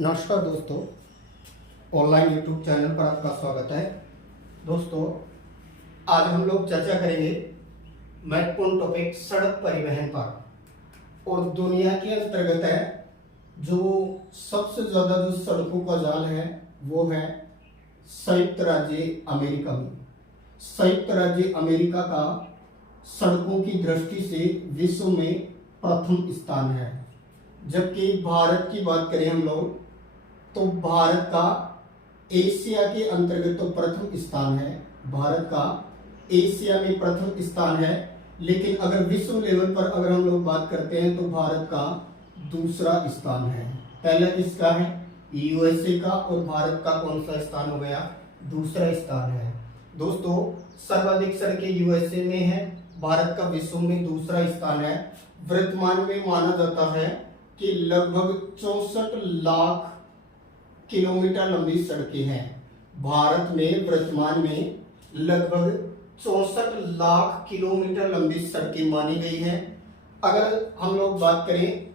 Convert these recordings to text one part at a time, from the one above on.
नमस्कार दोस्तों, online YouTube channel पर आपका स्वागत है। दोस्तों, आज हम लोग चर्चा करेंगे महत्वपूर्ण टॉपिक सड़क परिवहन पर। और दुनिया के अंतर्गत है जो सबसे ज़्यादा जो सड़कों का जाल है वो है संयुक्त राज्य अमेरिका में। संयुक्त राज्य अमेरिका का सड़कों की दृष्टि से विश्व में प्रथम स्थान है। जबकि भारत की बात करें हम लोग तो भारत का एशिया के अंतर्गत तो प्रथम स्थान है। भारत का एशिया में प्रथम स्थान है, लेकिन अगर विश्व लेवल पर अगर हम लोग बात करते हैं तो भारत का दूसरा स्थान है। पहला किसका है? यूएसए का। और भारत का कौन सा स्थान हो गया? दूसरा स्थान है। दोस्तों, सर्वाधिक सड़कें यूएसए में है, भारत का विश्व में दूसरा स्थान है। वर्तमान में माना जाता है कि लगभग 64 लाख किलोमीटर लंबी सड़कें हैं। भारत में वर्तमान में लगभग 64 लाख किलोमीटर लंबी सड़कें मानी गई हैं। अगर हम लोग बात करें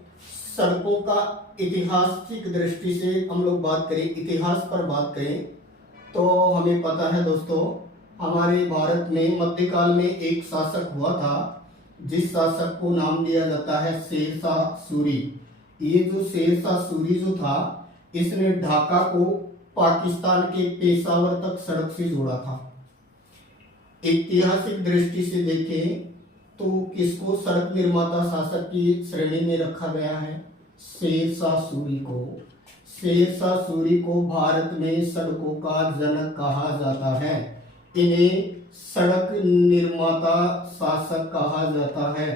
सड़कों का ऐतिहासिक दृष्टि से, हम लोग बात करें इतिहास पर बात करें तो हमें पता है दोस्तों, हमारे भारत में मध्यकाल में एक शासक हुआ था जिस शासक को नाम दिया जाता है शेरशाह सूरी। ये जो शेरशाह सूरी जो था, इसने ढाका को पाकिस्तान के पेशावर तक सड़क से जोड़ा था। ऐतिहासिक दृष्टि से देखें तो किसको सड़क निर्माता शासक की श्रेणी में रखा गया है? शेरशाह सूरी को। शेरशाह सूरी को भारत में सड़कों का जनक कहा जाता है। इन्हें सड़क निर्माता शासक कहा जाता है।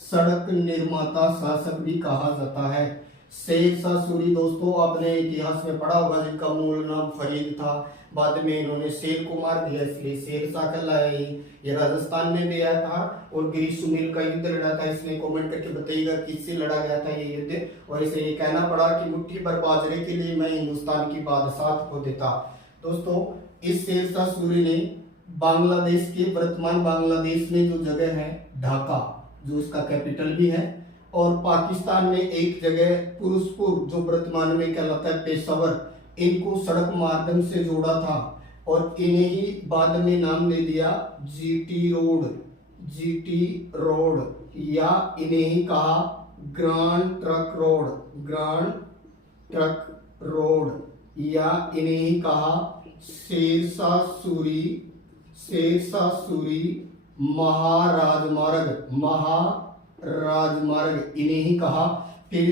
सड़क निर्माता शासक भी कहा जाता है। शेरशाह सूरी दोस्तों आपने इतिहास में पढ़ा होगा, जिनका मूल नाम फरीद था। बाद में इन्होंने शेर को मार दिया, इसलिए शेरशाह कहलाया। ये राजस्थान में भी आया था और गिरी सुनील का युद्ध लड़ा था। इसमें कमेंट करके बताइएगा किससे लड़ा गया था ये युद्ध। और इसे ये कहना पड़ा कि मुट्ठी भर बाजरे के लिए मैं हिंदुस्तान की बादशाह को देता। दोस्तों, इस शेरशाह सूरी ने बांग्लादेश के, वर्तमान बांग्लादेश में जो जगह है ढाका, जो उसका कैपिटल भी है, और पाकिस्तान में एक जगह पुरुषपुर जो वर्तमान में कहलाता है पेशावर, इनको सड़क माध्यम से जोड़ा था। और इन्हें ही बाद में नाम दे दिया जीटी रोड। जीटी रोड, या इन्हें ही कहा grand truck road. Grand truck road, या इन्हें ही कहा शेरशाह सूरी, शेरशाह सूरी महाराजमार्ग। राजमार्ग इन्हें ही कहा। फिर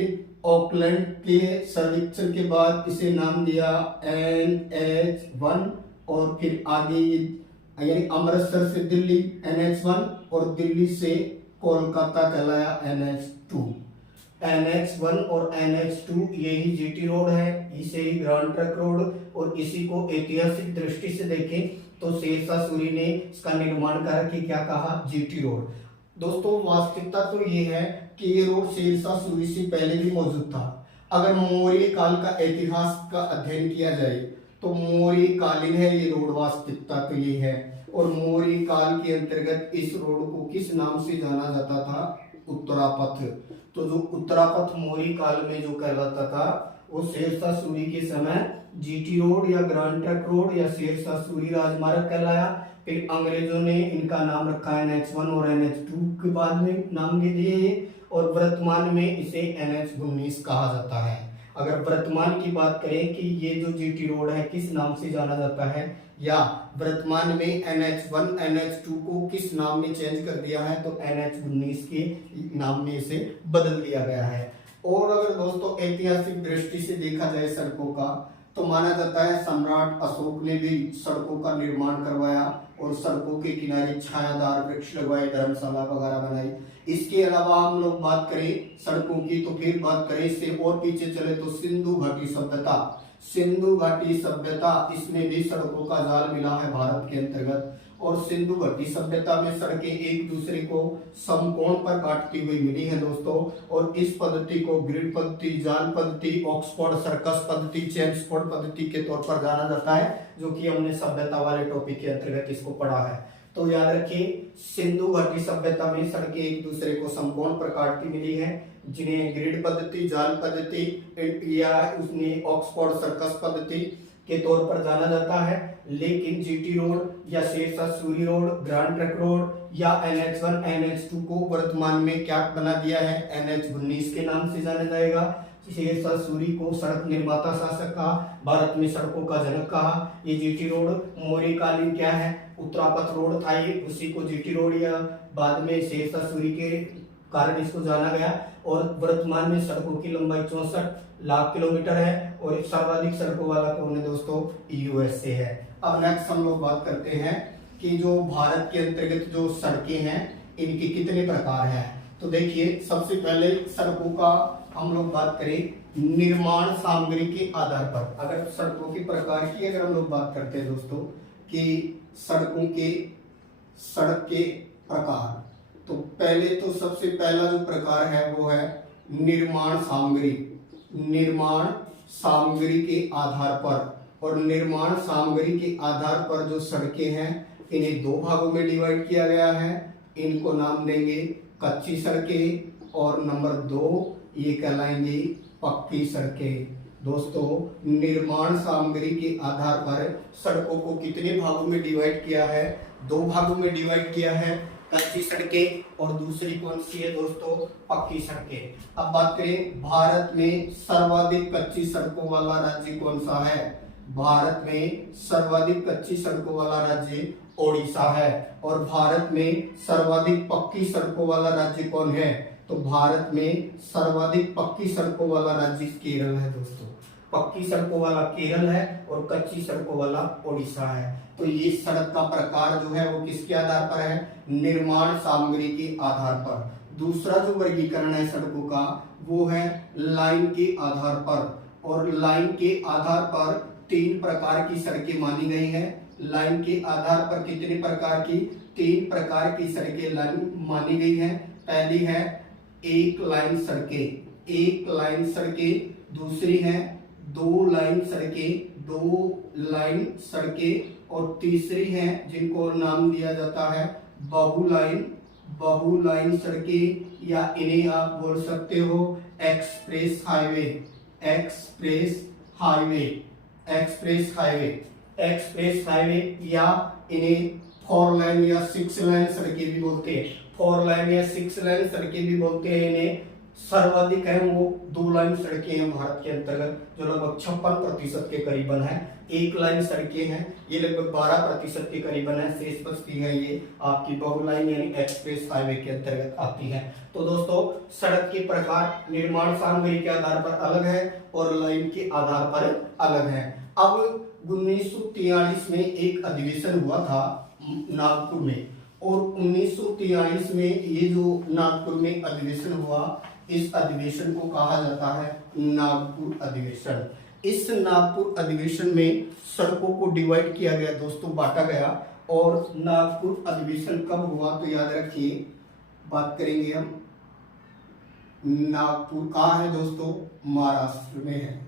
ऑकलैंड के सर्वेक्षण के बाद इसे नाम दिया NH1। और फिर आगे यानी अमृतसर से दिल्ली NH1 और दिल्ली से कोलकाता कहलाया NH2। NH1 और NH2 यही जीटी रोड है, इसे ही ग्रांड ट्रक रोड। और इसी को ऐतिहासिक दृष्टि से देखें तो शेरशाह सूरी ने इसका निर्माण करके क्या कहा? GT road. दोस्तों, वास्तविकता तो ये है कि ये रोड शेरशाह सूरी से पहले भी मौजूद था। अगर मौर्य काल का इतिहास का अध्ययन किया जाए तो मौर्य कालीन है ये रोड। वास्तविकता तो ये है। और मौर्य काल के अंतर्गत इस रोड को किस नाम से जाना जाता था? उत्तरापथ। तो जो उत्तरापथ मौर्य काल में जो कहलाता था वो शेरशाह सूरी के समय जीटी रोड या ग्रांड ट्रक रोड या शेरशाह सूरी राजमार्ग कहलाया। फिर अंग्रेजों ने इनका नाम रखा NH1 और NH2 के बाद में नाम दे दिए, और वर्तमान में इसे NH19 कहा जाता है। अगर वर्तमान की बात करें कि ये जो जीटी रोड है किस नाम से जाना जाता है, या वर्तमान में NH1 NH2 को किस नाम में चेंज कर दिया है, तो NH19 के नाम में इसे बदल दिया गया है। और अगर दोस्तों ऐतिहासिक दृष्टि से देखा जाए सड़कों का, तो माना जाता है सम्राट अशोक ने भी सड़कों का निर्माण करवाया और सड़कों के किनारे छायादार वृक्ष लगवाए, धर्मशाला वगैरह बनाई। इसके अलावा हम लोग बात करें सड़कों की तो फिर बात करें इससे और पीछे चले तो सिंधु घाटी सभ्यता। सिंधु घाटी सभ्यता, इसमें भी सड़कों का जाल मिला है भारत के अंतर्गत। और सिंधु घाटी सभ्यता में सड़कें एक दूसरे को समकोण पर काटती हुई मिली है दोस्तों। और इस पद्धति को ग्रिड पद्धति, जाल पद्धति, ऑक्सफोर्ड सर्कस पद्धति, चेम्सफोर्ड पद्धति के तौर पर जाना जाता है, जो कि हमने सभ्यता वाले टॉपिक के अंतर्गत इसको पढ़ा है। तो याद रखिए सिंधु घाटी सभ्यता में सड़कें एक दूसरे को समकोण प्रकार की मिली हैं, जिन्हें ग्रिड पद्धति, जाल पद्धति या उसने ऑक्सफोर्ड सर्कस पद्धति के तौर पर जाना जाता है। लेकिन जीटी रोड या Shershah Suri road, grand trunk road या NH1 NH2 को वर्तमान में क्या बना दिया है, NH19 के नाम से जाना जाएगा। शेरशाह सूरी को सड़क निर्माता शासक कहा, भारत में सड़कों का जनक कहा। ये जीटी रोड मौर्यकालीन क्या है, उत्तरापथ रोड था, ये उसी को जीटी रोड या बाद में शेरशाह सूरी के कारण इसको जाना गया। और वर्तमान में सड़कों की लंबाई 64 लाख किलोमीटर है और सर्वाधिक सड़कों वाला कौन है दोस्तों, USA है। अब नेक्स्ट हम लोग बात करते हैं कि जो भारत के अंतर्गत जो सड़कें हैं इनके कितने प्रकार हैं। तो देखिए सबसे पहले सड़कों का हम लोग बात करें निर्माण सामग्री के आधार पर। अगर सड़कों के प्रकार की अगर हम लोग बात करते हैं दोस्तों कि सड़क के प्रकार, तो पहले तो सबसे पहला जो प्रकार है वो है निर्माण सामग्री के आधार पर। और निर्माण सामग्री के आधार पर जो सड़कें हैं इन्हें दो भागों में डिवाइड किया गया है। इनको नाम देंगे कच्ची सड़कें और नंबर 2 ये कहलाएंगी पक्की सड़कें। दोस्तों निर्माण सामग्री के आधार पर सड़कों को कितने भागों में डिवाइड किया है, 2 भागों में डिवाइड किया है, कच्ची सड़कें और दूसरी कौन सी है दोस्तों, पक्की सड़कें। अब बात करें भारत में सर्वाधिक कच्ची सड़कों वाला राज्य कौन सा है। भारत में सर्वाधिक कच्ची सड़कों वाला राज्य ओडिशा है। और भारत में सर्वाधिक पक्की सड़कों वाला राज्य कौन है, तो भारत में सर्वाधिक पक्की सड़कों वाला राज्य केरल है दोस्तों। पक्की सड़कों वाला केरल है और कच्ची सड़कों वाला ओडिशा है। तो ये सड़क का प्रकार जो है वो किसके आधार पर है, निर्माण सामग्री के आधार पर। दूसरा जो वर्गीकरण है सड़कों का वो है लाइन के आधार पर। और लाइन के आधार पर 3 प्रकार की सड़कें मानी गई हैं। लाइन के आधार पर कितने प्रकार की, 3 प्रकार की सड़कें लाइन मानी गई हैं। पहली है एक लाइन सड़कें, दूसरी है 2 लाइन सड़कें और तीसरी है जिनको नाम दिया जाता है बहुलाइन सड़कें या इन्हें आप बोल सकते हो एक्सप्रेस हाईवे या इन्हें 4 लाइन या 6 लाइन सड़कें भी बोलते हैं। 4 लाइन या 6 लाइन सड़कें भी बोलते हैं इन्हें। सर्वाधिक है वो 2 लाइन सड़कें हैं भारत के अंतर्गत, जो लगभग 56% के करीबन है। 1 लाइन सड़कें हैं ये लगभग 12% के करीबन है। शेष बचती है ये आपकी बहुलाइन यानी एक्सप्रेस हाईवे के अंतर्गत आती है। तो दोस्तों सड़क के प्रकार निर्माण सामग्री के आधार पर अलग है और लाइन के आधार पर अलग है। अब 1943 में एक अधिवेशन हुआ था नागपुर में, और 1943 में ये जो नागपुर में अधिवेशन हुआ, इस अधिवेशन को कहा जाता है नागपुर अधिवेशन। इस नागपुर अधिवेशन में सड़कों को डिवाइड किया गया दोस्तों, बांटा गया। और नागपुर अधिवेशन कब हुआ तो याद रखिए, बात करेंगे हम नागपुर कहाँ है दोस्तों, महाराष्ट्र में है।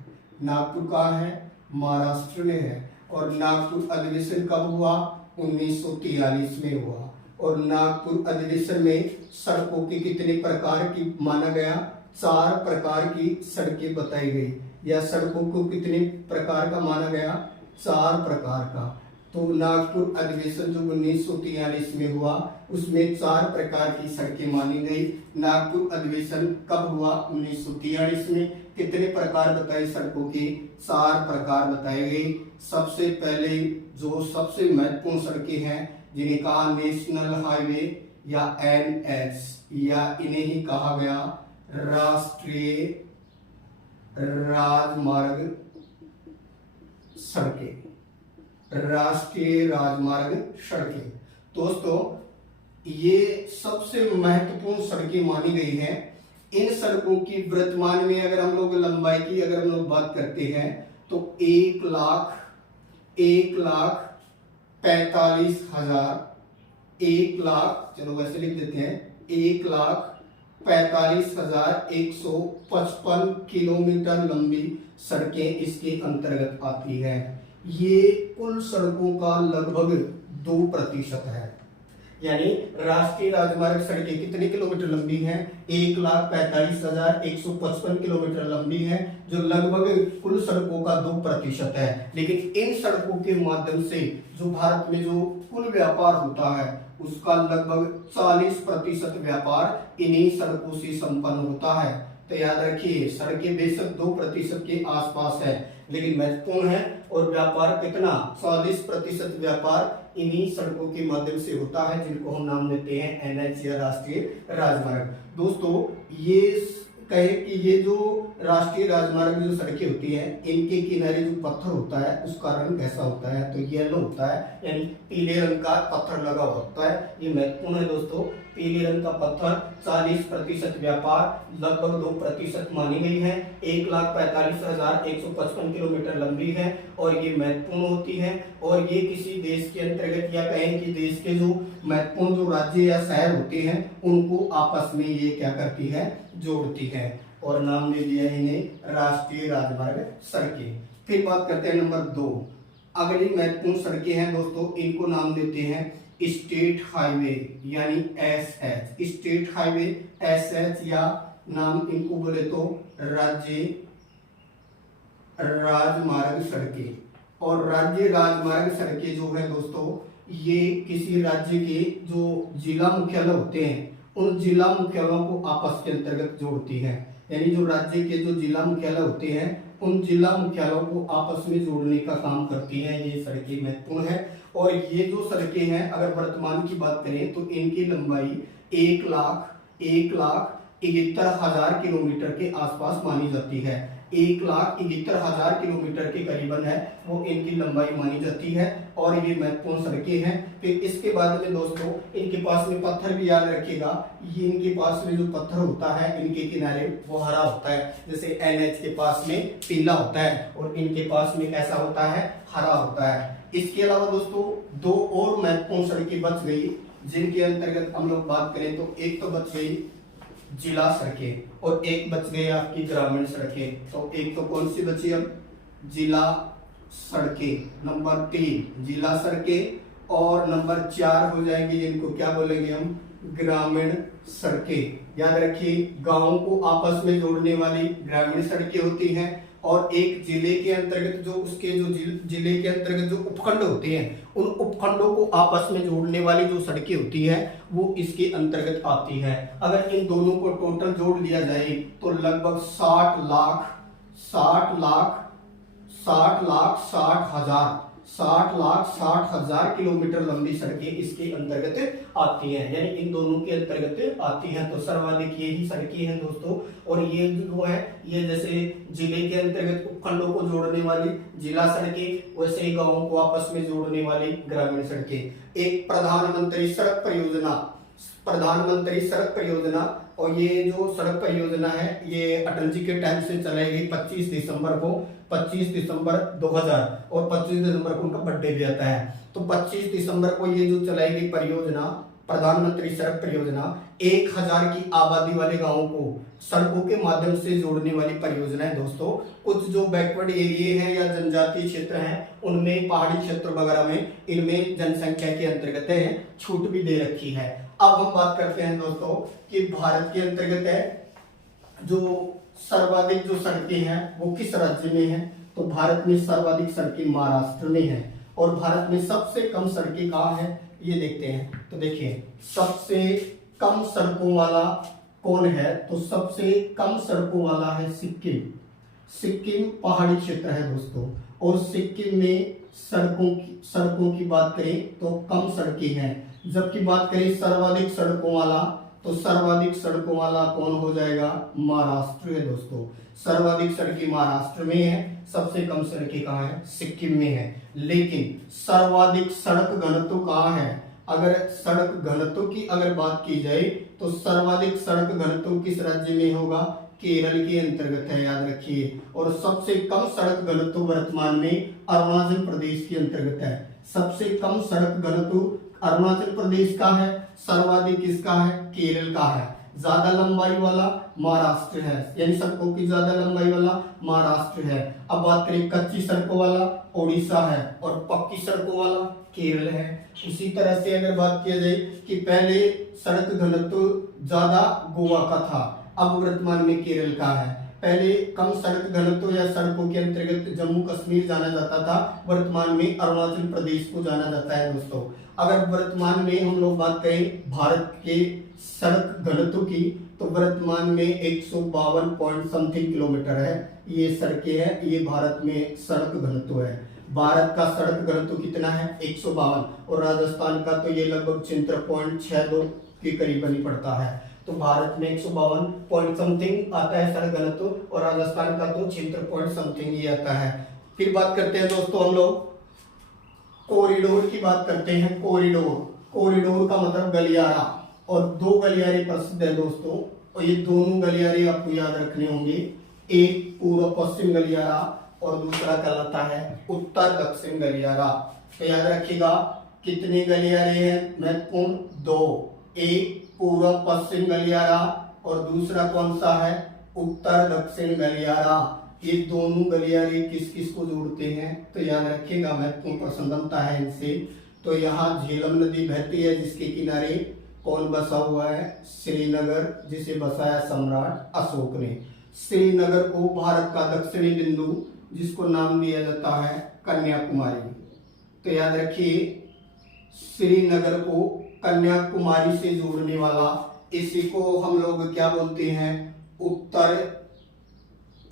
नागपुर कहाँ है, महाराष्ट्र में है। और नागपुर अधिवेशन कब हुआ, 1943 में हुआ। और नागपुर अधिवेशन में सड़कों की कितने प्रकार की माना गया, 4 प्रकार की सड़कें बताई गई। या सड़कों को कितने प्रकार का माना गया, 4 प्रकार का। तो नागपुर अधिवेशन जो 1943 में हुआ उसमें 4 प्रकार की सड़कें मानी गई। नागपुर अधिवेशन कब हुआ, 1943 में। कितने प्रकार बताए सड़कों के, 4 प्रकार बताए गए। सबसे पहले जो सबसे महत्वपूर्ण सड़कें हैं जिन्हें कहा नेशनल हाईवे या NH, या इन्हें ही कहा गया राष्ट्रीय राजमार्ग सड़कें। दोस्तों ये सबसे महत्वपूर्ण सड़कें मानी गई हैं। इन सड़कों की वर्तमान में अगर हम लोग लंबाई की अगर हम लोग बात करते हैं तो 1,45,000 चलो वैसे लिख देते हैं, 1,45,155 किलोमीटर लंबी सड़कें इसके अंतर्गत आती है। ये कुल सड़कों का लगभग 2% है। यानी राष्ट्रीय राजमार्ग सड़कें कितने किलोमीटर लंबी हैं? 1,45,155 किलोमीटर लंबी है, जो लगभग कुल सड़कों का 2% है। लेकिन इन सड़कों के माध्यम से जो भारत में जो कुल व्यापार होता है उसका लगभग 40% व्यापार इन्हीं सड़कों से संपन्न होता है। तो याद रखिए, सड़कें बेशक 2% के आसपास है लेकिन महत्वपूर्ण है, और व्यापार कितना? 40% व्यापार इन्हीं सड़कों के माध्यम से होता है, जिनको हम नाम देते हैं एनएच या राष्ट्रीय राजमार्ग। दोस्तों, ये कहे कि ये जो राष्ट्रीय राजमार्ग जो सड़कें होती हैं, इनके किनारे जो पत्थर होता है उसका रंग कैसा होता है? तो येलो होता है, यानी पीले रंग का पत्थर लगा होता है। ये महत्वपूर्ण है दोस्तों। पीले रंग का पत्थर, 40% व्यापार, लगभग 2% मानी गई है। 1,45,155 किलोमीटर लंबी है और ये महत्वपूर्ण होती है। और ये किसी देश के अंतर्गत, या कहें कि देश के जो महत्वपूर्ण जो राज्य या शहर होते हैं उनको आपस में ये क्या करती है? जोड़ती है। और नाम दे दिया इन्हें राष्ट्रीय राजमार्ग सड़कें। फिर बात करते हैं नंबर 2। अगली महत्वपूर्ण सड़कें हैं दोस्तों, इनको नाम देते हैं स्टेट हाईवे यानी एसएच। स्टेट हाईवे, एसएच, या नाम इनको बोले तो राज्य राजमार्ग सड़कें। और राज्य राजमार्ग सड़कें जो है दोस्तों, ये किसी राज्य के जो जिला मुख्यालय होते हैं उन जिला मुख्यालयों को आपस के अंतर्गत जोड़ती है। यानी जो राज्य के जो जिला मुख्यालय होते हैं उन जिला मुख्यालयों को आपस में जोड़ने का काम करती हैं ये सड़कें। महत्वपूर्ण है। और ये जो सड़कें हैं, अगर वर्तमान की बात करें तो इनकी लंबाई 1,71,000 किलोमीटर के आसपास मानी जाती है। 1,71,000 किलोमीटर के करीबन है वो इनकी लंबाई मानी जाती है। और ये महत्वपूर्ण सड़कें हैं। फिर इसके बाद में दोस्तों, इनके पास में पत्थर भी याद रखिएगा, ये इनके पास में जो पत्थर होता है इनके किनारे वो हरा होता है। जैसे एनएच के पास में पीला होता है और इनके पास में कैसा होता है? हरा होता है। इसके अलावा दोस्तों 2 और महत्वपूर्ण सड़कें बच गई, जिनके अंतर्गत हम लोग बात करें तो एक तो बच गई जिला सड़कें और एक बच गई आपकी ग्रामीण सड़कें। तो एक तो कौन सी बची? अब जिला सड़कें। नंबर 3 जिला सड़कें, और नंबर 4 हो जाएंगे जिनको क्या बोलेंगे हम? ग्रामीण सड़कें। याद रखिए, गांवों को आपस में जोड़ने वाली ग्रामीण सड़कें होती हैं, और एक जिले के अंतर्गत जो उसके जो जिले के अंतर्गत जो उपखंड होते हैं उन उपखंडों को आपस में जोड़ने वाली जो सड़कें होती है वो इसके अंतर्गत आती है। अगर इन दोनों को टोटल जोड़ लिया जाए तो लगभग 60,60,60,60,000 किलोमीटर लंबी सड़कें इसके अंतर्गत आती हैं, यानी इन दोनों के अंतर्गत आती हैं। तो सर्वाधिक यही सड़कें हैं दोस्तों। और ये जो है, ये जैसे जिले के अंतर्गत उपखंडों को जोड़ने वाली जिला सड़कें, वैसे ही गांवों को आपस में जोड़ने वाली ग्रामीण सड़कें। एक प्रधानमंत्री सड़क परियोजना, और ये जो सड़क परियोजना है ये अटल जी के टाइम से चलाई गई 25 दिसंबर 2000, और 25 दिसंबर को उनका बर्थडे भी आता है। तो 25 दिसंबर को ये जो चलाई गई परियोजना, प्रधानमंत्री सड़क परियोजना, 1000 की आबादी वाले गांवों को सड़कों के माध्यम से जोड़ने वाली परियोजना है दोस्तों। कुछ जो बैकवर्ड एरिया हैं या जनजातीय क्षेत्र हैं उनमें, पहाड़ी क्षेत्र वगैरह में, इनमें जनसंख्या के अंतर्गत है छूट भी दे रखी है। अब हम बात करते हैं दोस्तों कि भारत के अंतर्गत है जो सर्वाधिक जो सड़कें हैं वो किस राज्य में है? तो भारत में सर्वाधिक सड़कें महाराष्ट्र में है। और भारत में सबसे कम सड़कें कहाँ है ये देखते हैं। तो देखिए, सबसे कम सड़कों वाला कौन है? तो सबसे कम सड़कों वाला है सिक्किम पहाड़ी क्षेत्र है दोस्तों। और सिक्किम में सड़कों की बात करें तो कम सड़कें हैं। जबकि बात करें सर्वाधिक सड़कों वाला, तो सर्वाधिक सड़कों वाला कौन हो जाएगा? महाराष्ट्र है दोस्तों। सर्वाधिक सड़कें महाराष्ट्र में है, सबसे कम सड़कें कहाँ है? सिक्किम में है। लेकिन सर्वाधिक सड़क घनत्व कहाँ है? अगर सड़क घनत्व की अगर बात की जाए तो सर्वाधिक सड़क घनत्व किस राज्य में होगा? केरल के अंतर्गत है, याद रखिए। और सबसे कम सड़क घनत्व वर्तमान में अरुणाचल प्रदेश के अंतर्गत है। सबसे कम सड़क घनत्व अरुणाचल प्रदेश का है, सर्वाधिक किसका है? केरल का है। ज्यादा लंबाई वाला महाराष्ट्र है, यानी सड़कों की ज्यादा लंबाई वाला महाराष्ट्र है। अब बात करें कच्ची सड़कों वाला उड़ीसा है और पक्की सड़कों वाला केरल है। उसी तरह से अगर बात किया जाए कि पहले सड़क घनत्व ज्यादा गोवा का था, अब वर्तमान में केरल का है। पहले कम सड़क घनत्व या सड़कों के अंतर्गत जम्मू कश्मीर जाना जाता था, वर्तमान में अरुणाचल प्रदेश को जाना जाता है दोस्तों। अगर वर्तमान में हम लोग बात करें भारत के सड़क घनत्व की, तो वर्तमान में 152 पॉइंट समथिंग किलोमीटर है ये सड़कें हैं, ये भारत में सड़क घनत्व है। भारत का सड़क घनत्व कितना है 152, और राजस्थान का तो ये लगभग 76.62 के करीबन ही पड़ता है। तो भारत में 152 पॉइंट समथिंग आता है सड़क घनत्व, और राजस्थान का तो 76 पॉइंट समथिंग ही आता है। फिर बात करते हैं दोस्तों हम लोग कॉरिडोर की बात करते हैं। कॉरिडोर का मतलब गलियारा, और दो गलियारे प्रसिद्ध है दोस्तों, और ये दोनों गलियारे आपको याद रखने होंगे। एक पूर्व पश्चिम गलियारा और दूसरा कहलाता है उत्तर दक्षिण गलियारा। तो याद रखिएगा कितने गलियारे हैं महत्वपूर्ण, दो, एक पूर्व पश्चिम गलियारा और दूसरा कौन सा है उत्तर दक्षिण गलियारा। ये दोनों गलियारे किस किस को जोड़ते हैं, तो याद रखिएगा महत्वपूर्ण प्रश्न बनता है इनसे। तो यहाँ झेलम नदी बहती है जिसके किनारे कौन बसा हुआ है, श्रीनगर, जिसे बसाया सम्राट अशोक ने। श्रीनगर को भारत का दक्षिणी बिंदु जिसको नाम दिया जाता है कन्याकुमारी। तो याद रखिए श्रीनगर को कन्याकुमारी से जोड़ने वाला, इसी को हम लोग क्या बोलते हैं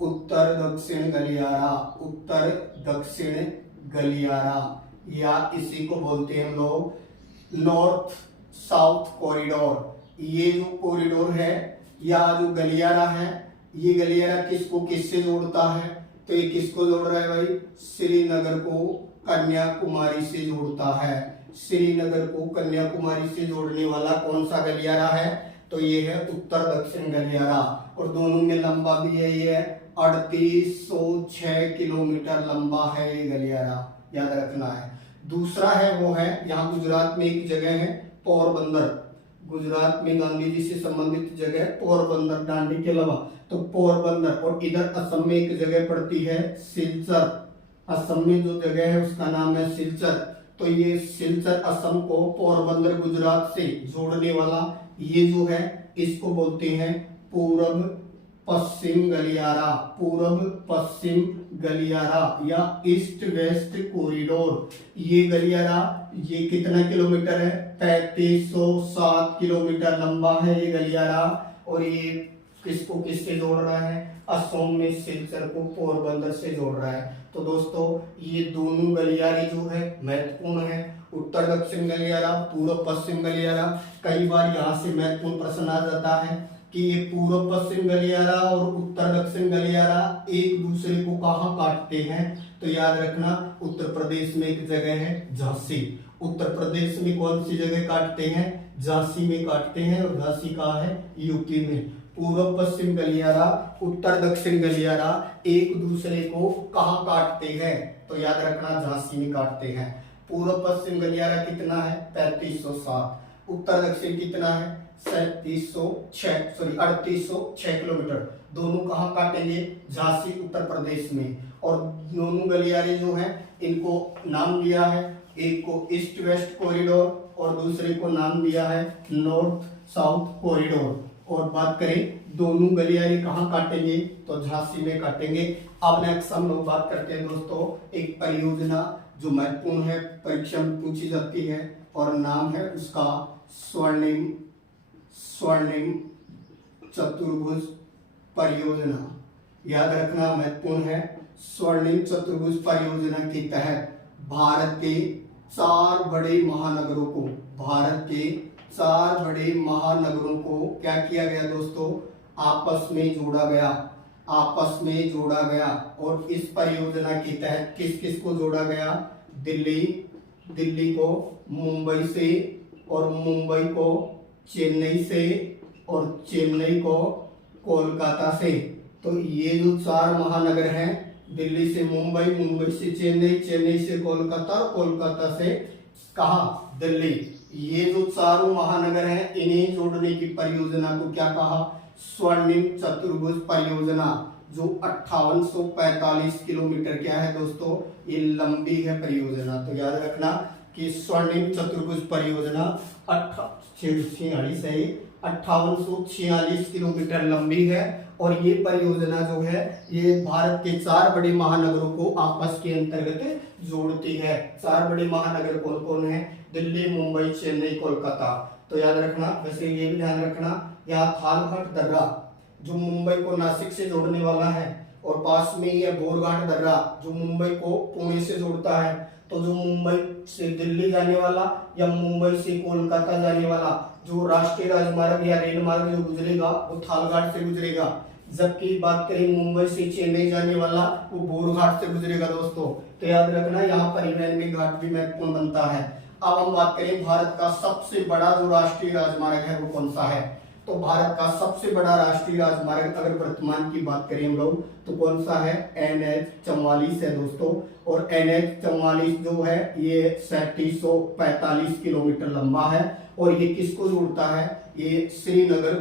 उत्तर दक्षिण गलियारा, उत्तर दक्षिण गलियारा, या इसी को बोलते हैं हम लोग नॉर्थ साउथ कॉरिडोर। ये जो कॉरिडोर है या जो गलियारा है, ये गलियारा किसको किससे जोड़ता है, तो ये किसको जोड़ रहा है भाई, श्रीनगर को कन्याकुमारी से जोड़ता है। श्रीनगर को कन्याकुमारी से जोड़ने वाला कौन सा गलियारा है, तो ये है उत्तर दक्षिण गलियारा, और दोनों में लंबा भी है, ये 3806 किलोमीटर लंबा है ये गलियारा, याद रखना है। दूसरा है वो है यहाँ गुजरात में एक जगह है पोरबंदर, गुजरात में गांधी जी से संबंधित जगह पोरबंदर, दांडी के अलावा तो पोरबंदर। और इधर असम में एक जगह पड़ती है सिलचर, असम में जो जगह है उसका नाम है सिलचर। तो ये सिलचर असम को पोरबंदर गुजरात से जोड़ने वाला ये जो है इसको बोलते हैं पूर्व पश्चिम गलियारा, पूर्व पश्चिम गलियारा या ईस्ट वेस्ट कॉरिडोर। ये गलियारा ये कितना किलोमीटर है, 3507 किलोमीटर लंबा है ये गलियारा, और ये किसको किससे जोड़ रहा है, असम में सिलचर को पोरबंदर से जोड़ रहा है। तो दोस्तों ये दोनों गलियारे जो है महत्वपूर्ण है, उत्तर दक्षिण गलियारा, पूर्व पश्चिम गलियारा। कई बार यहाँ से महत्वपूर्ण प्रश्न आ जाता है कि ये पूर्व पश्चिम गलियारा और उत्तर दक्षिण गलियारा एक दूसरे को कहाँ काटते हैं, तो याद रखना उत्तर प्रदेश में एक जगह है झांसी। उत्तर प्रदेश में कौन सी जगह काटते हैं, झांसी में काटते हैं, और झांसी कहाँ है, यूपी में। पूर्व पश्चिम गलियारा उत्तर दक्षिण गलियारा एक दूसरे को कहाँ काटते हैं, तो याद रखना झांसी में काटते हैं। पूर्व पश्चिम गलियारा कितना है 3507, उत्तर दक्षिण कितना है 3806 किलोमीटर। दोनों कहाँ काटेंगे, झांसी उत्तर प्रदेश में। और दोनों गलियारे जो हैं इनको नाम दिया है, एक को ईस्ट वेस्ट कॉरिडोर और दूसरे को नाम दिया है नॉर्थ साउथ कॉरिडोर। और बात करें दोनों गलियारे कहाँ काटेंगे, तो झांसी में काटेंगे। अब नेक्स्ट हम लोग बात करते हैं दोस्तों एक परियोजना जो महत्वपूर्ण है, परीक्षा में पूछी जाती है, और नाम है उसका स्वर्णिम चतुर्भुज परियोजना। याद रखना महत्वपूर्ण है, स्वर्णिम चतुर्भुज परियोजना के तहत भारत के 4 बड़े महानगरों को, भारत के 4 बड़े महानगरों को क्या किया गया दोस्तों, आपस में जोड़ा गया। और इस परियोजना के तहत किस किस को जोड़ा गया, दिल्ली को मुंबई से, और मुंबई को चेन्नई से, और चेन्नई को कोलकाता से। तो ये जो 4 महानगर हैं, दिल्ली से मुंबई, मुंबई से चेन्नई, चेन्नई से कोलकाता, कोलकाता से कहाँ, दिल्ली। ये जो 4 महानगर हैं इन्हें जोड़ने की परियोजना को क्या कहा, स्वर्णिम चतुर्भुज परियोजना जो 5845 किलोमीटर क्या है दोस्तों, ये लंबी है परियोजना। तो याद रखना कि स्वर्णिम चतुर्भुज परियोजना 5846 किलोमीटर लंबी है। और ये परियोजना जो है ये भारत के 4 बड़े महानगरों को आपस के अंतर्गत जोड़ती है। 4 बड़े महानगर कौन कौन है? दिल्ली, मुंबई, चेन्नई, कोलकाता। तो याद रखना। वैसे ये भी ध्यान रखना, यहाँ थालघाट दर्रा जो मुंबई को नासिक से जोड़ने वाला है, और पास में ही है बोरघाट दर्रा जो मुंबई को पुणे से जोड़ता है। तो जो मुंबई से दिल्ली जाने वाला या मुंबई से कोलकाता जाने वाला जो राष्ट्रीय राजमार्ग या रेल मार्ग जो गुजरेगा वो थालघाट से गुजरेगा। जबकि बात करें मुंबई से चेन्नई जाने वाला वो बोरघाट से गुजरेगा दोस्तों। तो याद रखना यहाँ परिवहन में घाट भी महत्वपूर्ण बनता है। अब हम बात करें भारत का सबसे बड़ा जो राष्ट्रीय राजमार्ग है वो कौन सा है? तो भारत का सबसे बड़ा राष्ट्रीय राजमार्ग अगर वर्तमान की बात करें हम लोग तो कौन सा है? NH-44 है दोस्तों। और NH-44 जो है ये 3745 किलोमीटर लंबा है। और ये किसको जोड़ता है? ये श्रीनगर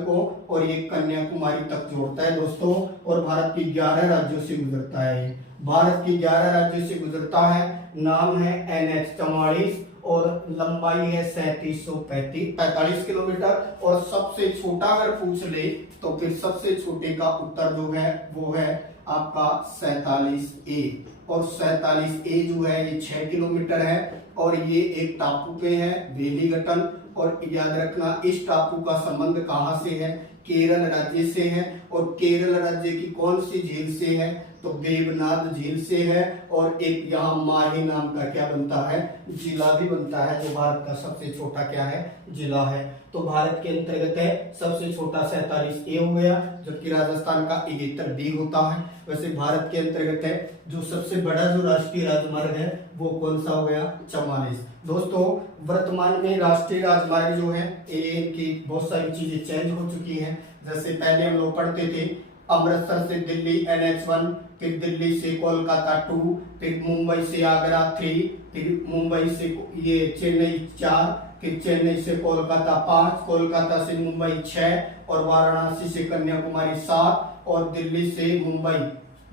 को और ये कन्याकुमारी तक जोड़ता है दोस्तों। और भारत की 11 राज्यों से गुजरता है। भारत की 11 राज्यों से गुजरता है। नाम है NH-44 और लंबाई है 3745 किलोमीटर। और सबसे छोटा अगर पूछ ले तो फिर सबसे छोटे का उत्तर जो है वो है आपका 47A। और 47A जो है ये 6 किलोमीटर है और ये एक टापू पे है, वेलिंगटन। और याद रखना इस टापू का संबंध कहाँ से है? केरल राज्य से है। और केरल राज्य की कौन सी झील से है? तो वेवनाड झील से है। और एक यहाँ माही नाम का क्या बनता है? जिला भी बनता है, जो भारत का सबसे छोटा क्या है? जिला है। तो भारत के अंतर्गत है सबसे छोटा 47A हो गया, जबकि राजस्थान का 71B होता है। वैसे भारत के अंतर्गत है जो सबसे बड़ा जो राष्ट्रीय राजमार्ग है वो कौन सा हो गया? 44। दोस्तों वर्तमान में राष्ट्रीय राजमार्ग जो है इनकी बहुत सारी चीजें चेंज हो चुकी हैं। जैसे पहले हम लोग पढ़ते थे अमृतसर से दिल्ली NH-1, फिर दिल्ली से कोलकाता 2, फिर मुंबई से आगरा 3, फिर मुंबई से ये चेन्नई 4, फिर चेन्नई से कोलकाता 5, कोलकाता से मुंबई 6, और वाराणसी से कन्याकुमारी 7, और दिल्ली से मुंबई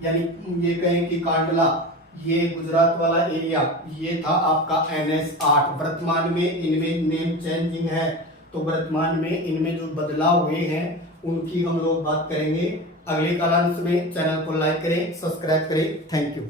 यानी ये कहें कि कांडला ये गुजरात वाला एरिया ये था आपका NH-8। वर्तमान में इनमें नेम चेंजिंग है। तो वर्तमान में इनमें जो बदलाव हुए हैं उनकी हम लोग बात करेंगे अगले कालांश में। चैनल को लाइक करें, सब्सक्राइब करें। Thank you.